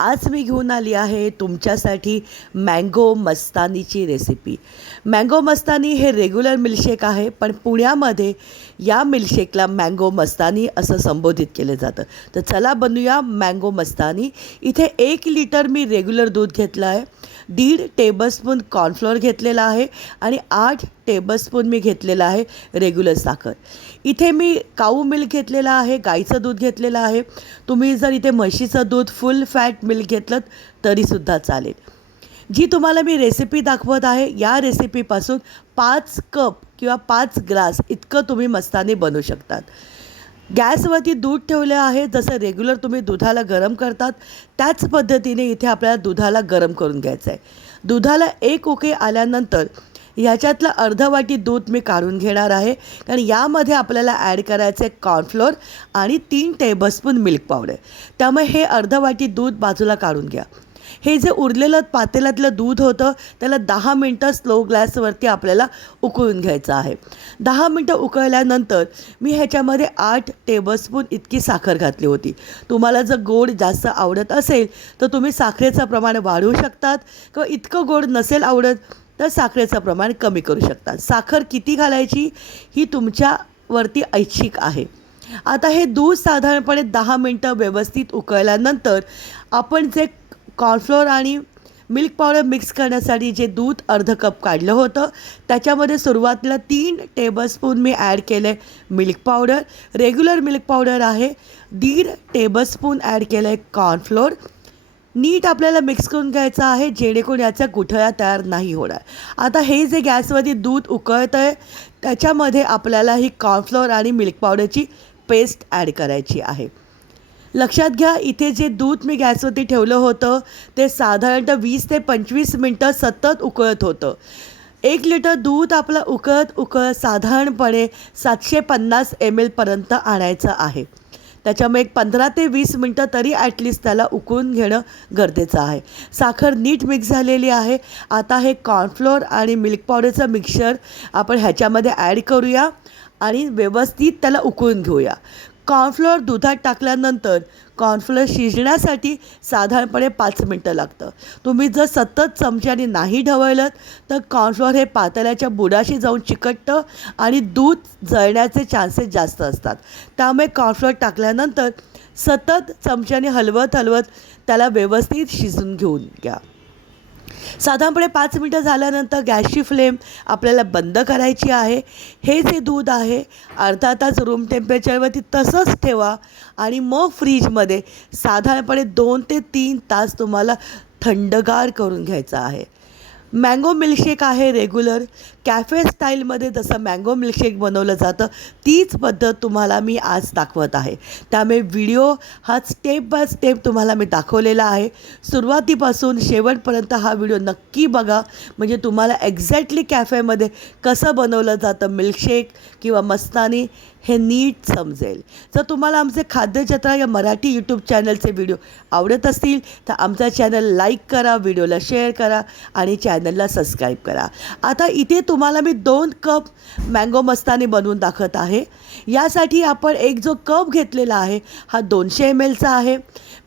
आज मी घेऊन आली आहे तुमच्यासाठी मँगो मस्तानीची रेसिपी मँगो मस्तानी हे रेग्युलर मिल्कशेक आहे पण पुण्यामध्ये या मिल्कशेकला मँगो मस्तानी असं संबोधित केलं जातं. तर चला बनूया मँगो मस्तानी. इथे एक लिटर मी रेग्युलर दूध घेतलं आहे. दीड टेबलस्पून कॉर्नफ्लोअर घेतलेला आहे आणि आठ टेबलस्पून मी घेतलेलं आहे रेग्युलर साखर. इथे मी काऊ मिल्क घेतलेलं आहे गाईचं दूध घेतलेलं आहे. तुम्ही जर इथे म्हशीचं दूध फुल फॅट मिल्क घेतलं तरीसुद्धा चालेल. जी तुम्हाला मी रेसिपी दाखवत आहे या रेसिपीपासून पाच कप किंवा पाच ग्लास इतकं तुम्ही मस्ताने बनवू शकतात. गॅसवरती दूध ठेवलं आहे जसं रेग्युलर तुम्ही दुधाला गरम करतात त्याच पद्धतीने इथे आपल्याला दुधाला गरम करून घ्यायचं आहे दुधाला एक उके आल्यानंतर ह्याच्यातलं अर्ध वाटी दूध मी काढून घेणार आहे. कारण यामध्ये आपल्याला ॲड करायचं आहे कॉर्नफ्लोअर आणि तीन टेबलस्पून मिल्क पावडर त्यामुळे हे अर्ध वाटी दूध बाजूला काढून घ्या. हे जे उरलेलं पातेल्यातलं दूध होतं त्याला दहा मिनटं स्लो ग्लॅसवरती आपल्याला उकळून घ्यायचं आहे. दहा मिनटं उकळल्यानंतर मी ह्याच्यामध्ये आठ टेबलस्पून इतकी साखर घातली होती. तुम्हाला जर गोड जास्त आवडत असेल तर तुम्ही साखरेचं प्रमाण वाढवू शकतात किंवा इतकं गोड नसेल आवडत तर साखरेचं प्रमाण कमी करू शकतात साखर किती घालायची ही तुमच्यावरती ऐच्छिक आहे. आता हे दूध साधारणपणे दहा मिनटं व्यवस्थित उकळल्यानंतर आपण जे कॉर्नफ्लोअर आणि मिल्क पावडर मिक्स करण्यासाठी जे दूध अर्ध कप काढलं होतं त्याच्यामध्ये सुरुवातीला तीन टेबलस्पून मी ॲड केलं आहे milk powder. Regular milk powder आहे. दीड टेबलस्पून ॲड केलं आहे कॉर्नफ्लोअर नीट आपल्याला मिक्स करून घ्यायचं आहे जेणेकरून याचा गुठळ्या तयार नाही होणार. आता हे जे गॅसवरती दूध उकळतं आहे त्याच्यामध्ये आपल्याला ही कॉर्नफ्लोअर आणि मिल्क पावडरची पेस्ट ॲड करायची आहे. लक्षात घ्या इथे जे दूध मी गॅसवरती ठेवलं होतं ते साधारणतः वीस ते पंचवीस मिनटं सतत उकळत होतं. एक लिटर दूध आपलं उकळत उकळत साधारणपणे सातशे पन्नास एम एलपर्यंत आणायचं आहे. त्याच्यामुळे एक पंधरा ते वीस मिनटं तरी ॲटलिस्ट त्याला उकळून घेणं गरजेचं आहे. साखर नीट मिक्स झालेली आहे. आता हे कॉर्नफ्लोअर आणि मिल्क पावडरचं मिक्सर आपण ह्याच्यामध्ये ॲड करूया आणि व्यवस्थित त्याला उकळून घेऊया. कॉर्नफ्लोअर दुधात टाकल्यानंतर कॉर्नफ्लोअर शिजण्यासाठी साधारणपणे पाच मिनटं लागतं. तुम्ही जर सतत चमच्याने नाही ढवळलं तर कॉर्नफ्लोअर हे पातेल्याच्या बुडाशी जाऊन चिकटतं आणि दूध जळण्याचे चान्सेस जास्त असतात. त्यामुळे कॉर्नफ्लोअर टाकल्यानंतर सतत चमच्याने हलवत हलवत त्याला व्यवस्थित शिजून घेऊन घ्या. साधारणपणे पाच मिनटं झाल्यानंतर गॅसची फ्लेम आपल्याला बंद करायची आहे. हे जे दूध आहे अर्धा तास रूम टेम्परेचरवरती तसंच ठेवा आणि मग फ्रीजमध्ये साधारणपणे दोन ते तीन तास तुम्हाला थंडगार करून घ्यायचं आहे. मँगो मिल्कशेक आहे रेग्युलर. कॅफे स्टाईलमध्ये जसं मँगो मिल्कशेक बनवलं जातं तीच पद्धत तुम्हाला मी आज दाखवत आहे. त्यामुळे व्हिडिओ हा स्टेप बाय स्टेप तुम्हाला मी दाखवलेला आहे. सुरुवातीपासून शेवटपर्यंत हा व्हिडिओ नक्की बघा. म्हणजे तुम्हाला एक्झॅक्टली कॅफेमध्ये कसं बनवलं जातं मिल्कशेक किंवा मस्तानी हे नीट समजेल. जर तुम्हाला आमचे खाद्यजत्रा या मराठी यूट्यूब चॅनलचे व्हिडिओ आवडत असतील तर आमचा चॅनल लाईक करा व्हिडिओला शेअर करा आणि चॅनलला सबस्क्राईब करा. आता इथे तुम तुम्हाला मी दोन कप मँगो मस्तानी बनवून दाखवत आहे. यासाठी आपण एक जो कप घेतलेला आहे हा दोनशे एम एलचा आहे.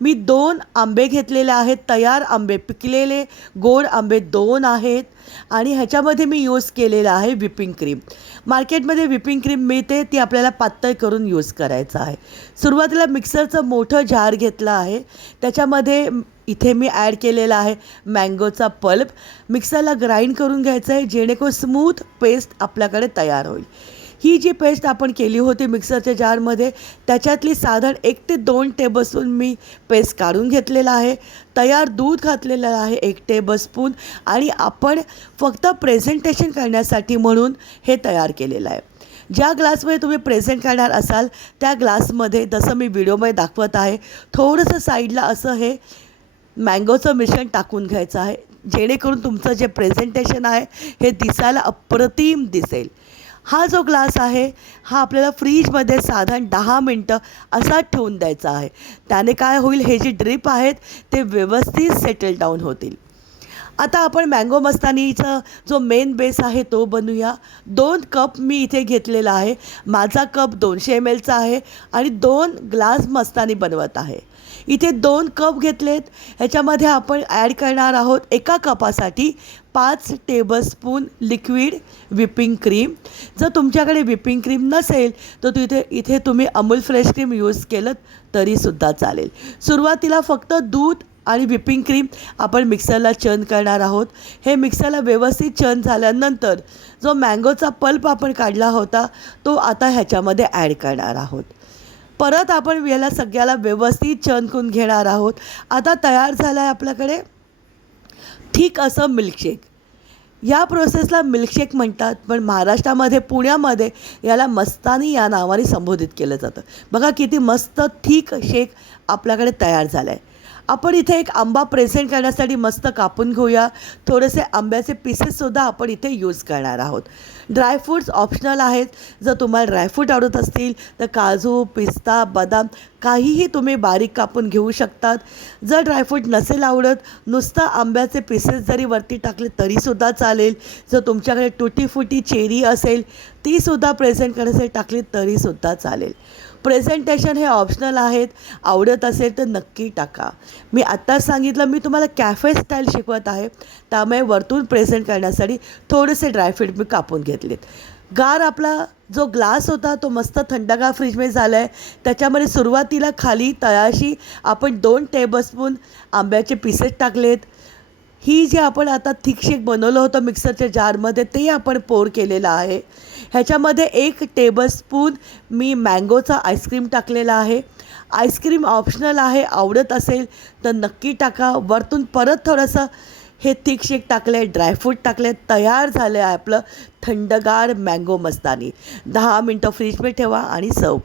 मी दोन आंबे घेतलेले आहेत तयार आंबे पिकलेले गोड आंबे दोन आहेत. आणि ह्याच्यामध्ये मी यूज केलेलं आहे व्हिपिंग क्रीम मार्केटमध्ये व्हिपिंग क्रीम मिळते ती आपल्याला पातळ करून यूज करायचं आहे. सुरुवातीला मिक्सरचं मोठं जार घेतलं आहे. त्याच्यामध्ये इथे मी ॲड केलेला आहे मँगोचा पल्प मिक्सरला ग्राइंड करून घ्यायचं आहे जेणेकरून स्मूथ पेस्ट आपल्याकडे तयार होईल. ही जी पेस्ट आपण केली होती मिक्सरच्या जारमध्ये त्याच्यातली साधारण एक ते दोन टेबलस्पून मी पेस्ट काढून घेतलेला आहे. तयार दूध घातलेलं आहे एक टेबलस्पून आणि आपण फक्त प्रेझेंटेशन करण्यासाठी म्हणून हे तयार केलेलं आहे. ज्या ग्लासमध्ये तुम्ही प्रेझेंट करणार असाल त्या ग्लासमध्ये जसं मी व्हिडिओमध्ये दाखवत आहे थोडंसं साईडला असं हे मँगोचं मिश्रण टाकून घ्यायचं आहे. जेणेकरून तुमचं जे प्रेझेंटेशन आहे हे दिसायला अप्रतिम दिसेल. हा जो ग्लास आहे हा आपल्याला फ्रीजमध्ये साधारण दहा मिनटं असा ठेवून द्यायचा आहे. त्याने काय होईल हे जे ड्रिप आहेत ते व्यवस्थित सेटल डाऊन होतील. आता आपण मँगो मस्तानीचा जो मेन बेस आहे तो बनवूया दोन कप मी इथे घेतलेला आहे. माझा कप दोनशे एम एलचा आहे आणि दोन ग्लास मस्तानी बनवत आहे. इथे दोन कप घेतलेत. ह्याच्यामध्ये आपण ॲड करणार आहोत एका कपासाठी पाच टेबलस्पून लिक्विड व्हिपिंग क्रीम जर तुमच्याकडे व्हिपिंग क्रीम नसेल तर तिथे इथे तुम्ही अमूल फ्रेश क्रीम यूज केलं तरीसुद्धा चालेल. सुरुवातीला फक्त दूध आणि व्हिपिंग क्रीम आपण मिक्सरला चर्न करणार आहोत. हे मिक्सरला व्यवस्थित चर्न झाल्यानंतर जो मँगोचा पल्प आपण काढला होता तो आता ह्याच्यामध्ये ॲड करणार आहोत. परत आपण याला सगळ्याला व्यवस्थित चर्न करून घेणार आहोत. आता तयार झालं आहे आपल्याकडे ठीक असं मिल्कशेक या प्रोसेसला मिल्कशेक म्हणतात पण महाराष्ट्रामध्ये पुण्यामध्ये याला मस्तानी या नावाने संबोधित केलं जातं. बघा किती मस्त ठीक शेक आपल्याकडे तयार झाला आहे आपण इथे एक आंबा प्रेझेंट करण्यासाठी मस्त कापून घेऊया. थोडेसे आंब्याचे पीसेससुद्धा आपण इथे यूज करणार आहोत. ड्रायफ्रूट्स ऑप्शनल आहेत. जर तुम्हाला ड्रायफ्रूट आवडत असतील तर काजू पिस्ता बदाम काहीही तुम्ही बारीक कापून घेऊ शकतात. जर ड्रायफ्रूट नसेल आवडत नुसतं आंब्याचे पीसेस जरी वरती टाकले तरीसुद्धा चालेल. जर तुमच्याकडे तुटीफुटी चेरी असेल तीसुद्धा प्रेझेंट करण्यासाठी टाकली तरीसुद्धा चालेल. प्रेझेंटेशन हे ऑप्शनल आहेत. आवडत असेल तर नक्की टाका. मी आत्ताच सांगितलं मी तुम्हाला कॅफे स्टाईल शिकवत आहे. त्यामुळे वरतून प्रेझेंट करण्यासाठी थोडेसे ड्रायफ्रूट मी कापून घेतलेत. गार आपला जो ग्लास होता तो मस्त थंडगार फ्रीजमध्ये झाला आहे त्याच्यामध्ये सुरुवातीला खाली तळाशी आपण दोन टेबलस्पून आंब्याचे पीसेस टाकलेत. ही जी आपण आता थिक शेक बनवलं होतं मिक्सरच्या जारमध्ये ते आपण पोर केलेलं आहे. ह्याच्यामध्ये एक टेबलस्पून मी मँगोचा आईस्क्रीम टाकलेला आहे. आईस्क्रीम ऑप्शनल आहे आवडत असेल तर नक्की टाका. वरतून परत थोडंसं हे थिक शेक टाकले ड्रायफ्रूट टाकले तयार झालं आहे आपलं थंडगार मँगो मस्तानी. दहा मिनटं फ्रीजमध्ये ठेवा आणि सर्व